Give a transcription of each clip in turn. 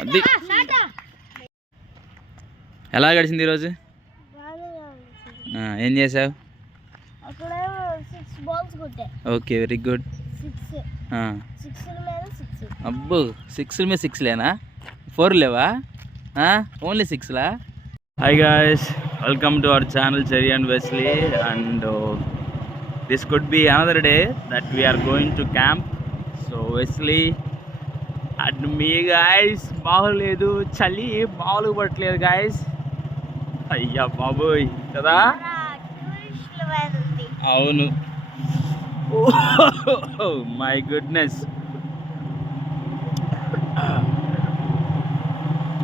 అది. ఎలా గడిచింది ఈరోజు? ఏం చేసావు అక్కడ okay very good. Six six మీద సిక్స్ అబ్బో సిక్స్ మీద సిక్స్ లేనా? ఫోర్ లేవా? Only సిక్స్లా? Hi guys welcome to our channel Cherry and Wesley and this could be another day that we're going to camp so Wesley and me guys బాగోలేదు చలి మామూలుగా పట్టలేదు guys అయ్యా బాబోయ్ కదా? అవును. మై గుడ్నెస్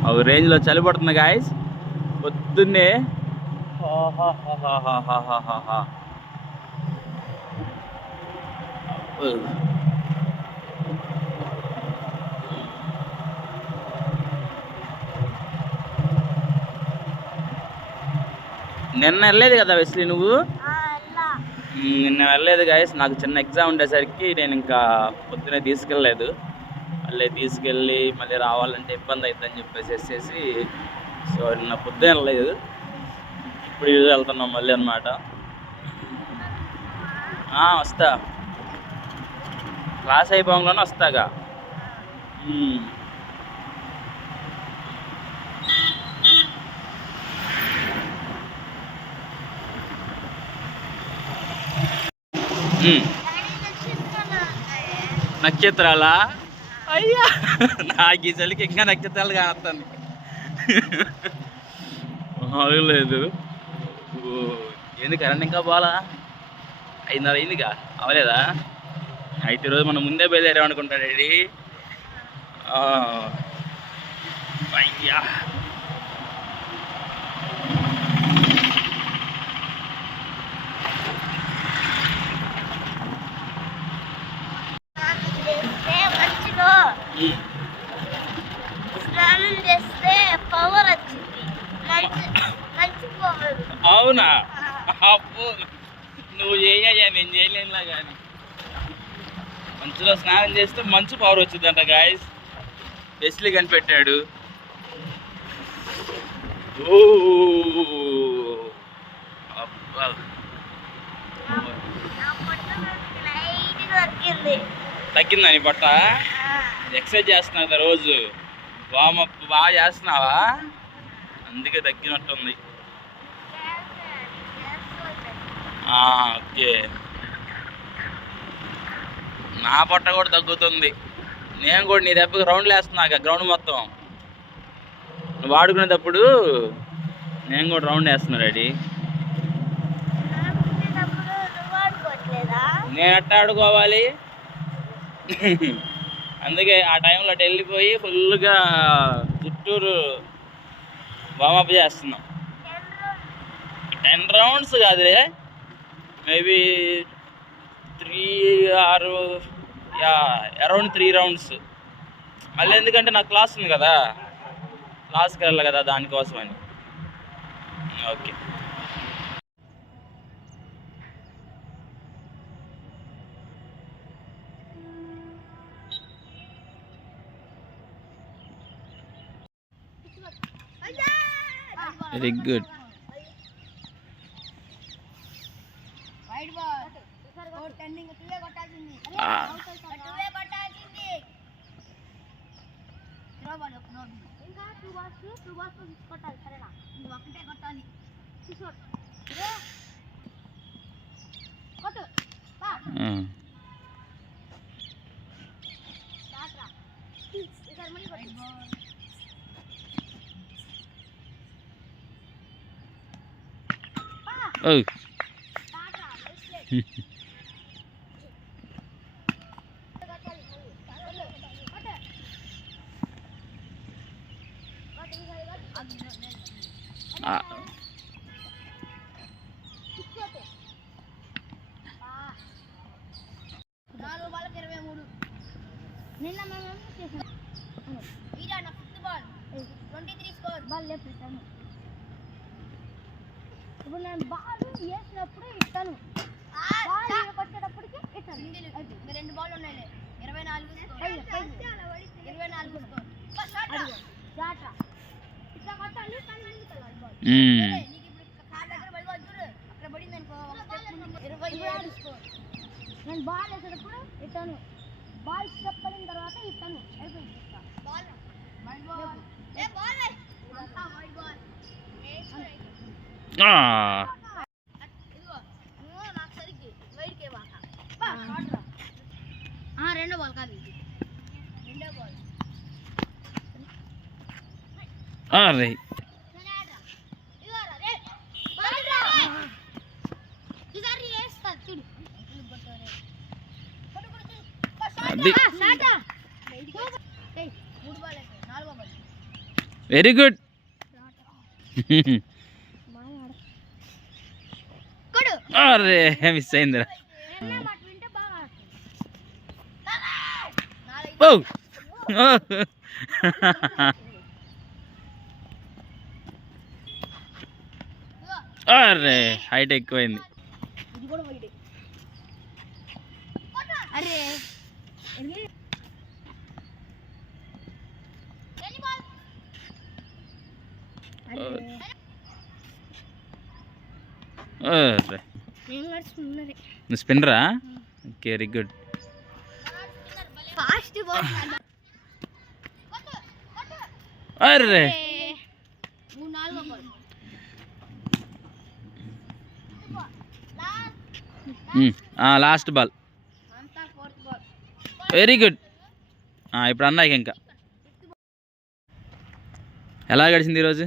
ఒక రేంజ్లో చలి పడుతుంది గాయస్ పొద్దున్నే. నిన్న వెళ్ళలేదు కదా వెస్లీ నువ్వు? నిన్న వెళ్ళలేదు గాయస్ నాకు చిన్న ఎగ్జామ్ ఉండేసరికి నేను ఇంకా పొద్దునే తీసుకెళ్ళలేదు. మళ్ళీ తీసుకెళ్ళి మళ్ళీ రావాలంటే ఇబ్బంది అవుతుందని చెప్పేసి సో నిన్న పొద్దున వెళ్ళలేదు. ఇప్పుడు ఈరోజు వెళ్తున్నాం మళ్ళీ అనమాట వస్తా. క్లాస్ అయిపోగానే వస్తాగా. నక్షత్రాలా? అయ్యా. నాకు ఈ చలికి ఇంకా నక్షత్రాలు కానొస్తుంది ఓ, ఏంది కరెంట్ ఇంకా పోవాలా? ఐదున్నర అయిందిగా అవలేదా? అయితే ఈరోజు మనం ముందే బయలుదేరాం అనుకుంటా డాడీ ఆ, అయ్యా చేస్తే మంచిలో మ్మ్. స్నానం చేస్తే పవర్ వచ్చింది. మంచి మంచి పవర్ అవునా? అప్పు నువ్వు చేయయ్యా నేను చేయలేనులా కానీ మంచులో స్నానం చేస్తే మంచు పవర్ వచ్చిందంట గాయస్ వెస్లీ కనిపెట్టాడు. ఓ అబ్బా. నా పొట్ట లైట్గా దొరికింది తగ్గిందా నీ పట్ట ఎక్సర్సైజ్ చేస్తున్నావు కదా రోజు. వామప్ బాగా చేస్తున్నావా? అందుకే తగ్గినట్టుంది. ఓకే. నా పొట్ట కూడా తగ్గుతుంది. నేను కూడా నీ దెబ్బకి రౌండ్లు వేస్తున్నాక గ్రౌండ్ మొత్తం. నువ్వు ఆడుకునేటప్పుడు నేను కూడా రౌండ్ వేస్తున్నా రెడీ నేను ఎట్టా ఆడుకోవాలి? అందుకే ఆ టైంలో అటు వెళ్ళిపోయి ఫుల్గా చుట్టూరు వామప్ చేస్తున్నాం. టెన్ రౌండ్స్ కాదులే. మేబీ త్రీ ఆరు యా అరౌండ్ త్రీ రౌండ్స్. మళ్ళీ ఎందుకంటే నాకు క్లాస్ ఉంది కదా. క్లాస్కి వెళ్ళాలి కదా దానికోసమని. Okay. Very good white ball ఓ టెండింగ్ తువే కొట్టాల్సింది ఆ. తువే కొట్టాల్సింది త్రో బాల్ ఒక నో ఇంకా two balls two balls six కొట్టాలి సరేనా నువ్వు ఒకటే కొట్టాలి సిక్స్ కొట్టు త్రో. కొట్టు బా దాట్రా ఇక్కడ మళ్ళీ కొట్టు ఓ దాట్రా వేస్ట్లే కొట్టాలి కొట్టు కొట్టు ఆ, నాలుగు బాల్కి ఇరవై మూడు నిన్న మేము చేసాం వీరా నా fifth ball twenty three score ball లేపు పెట్టాను ఇప్పుడు నేను బాల్ వేసినప్పుడు ఇస్తాను. బాల్ కొట్టేటప్పటికి ఇస్తాను. రెండు బాల్ ఉన్నాయి ఇరవై నాలుగు ఇరవై నాలుగు స్కోర్. అదిగో, జాట. ఇట్లా రెండో బాల్ కాదు రెండో బాల్ అరే వెరీ గుడ్ కొడు అరే మిస్ అయిందిరా ఓ. అరే హైట్ ఎక్కువైంది. అరే. నువ్వు స్పిన్నరా? ఓకే వెరీ గుడ్ అరే లాస్ట్ బాల్ వెరీ గుడ్ ఇప్పుడు అన్నాయి ఇంకా. ఎలా గడిచింది ఈరోజు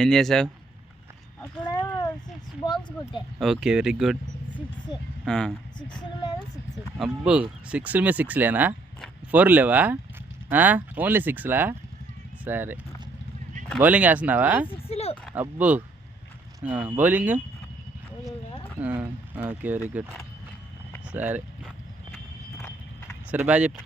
ఏం చేసావు? అక్కడ సిక్స్ బాల్స్ కొట్టే ఓకే వెరీ గుడ్ అబ్బో సిక్స్ మీద లేనా? ఫోర్ లేవా? ఓన్లీ సిక్స్లా సరే. బౌలింగ్ వేస్తున్నావా? అబ్బో. బౌలింగ్ ఓకే వెరీ గుడ్ సరే. సరే బాయ్ చెప్పు.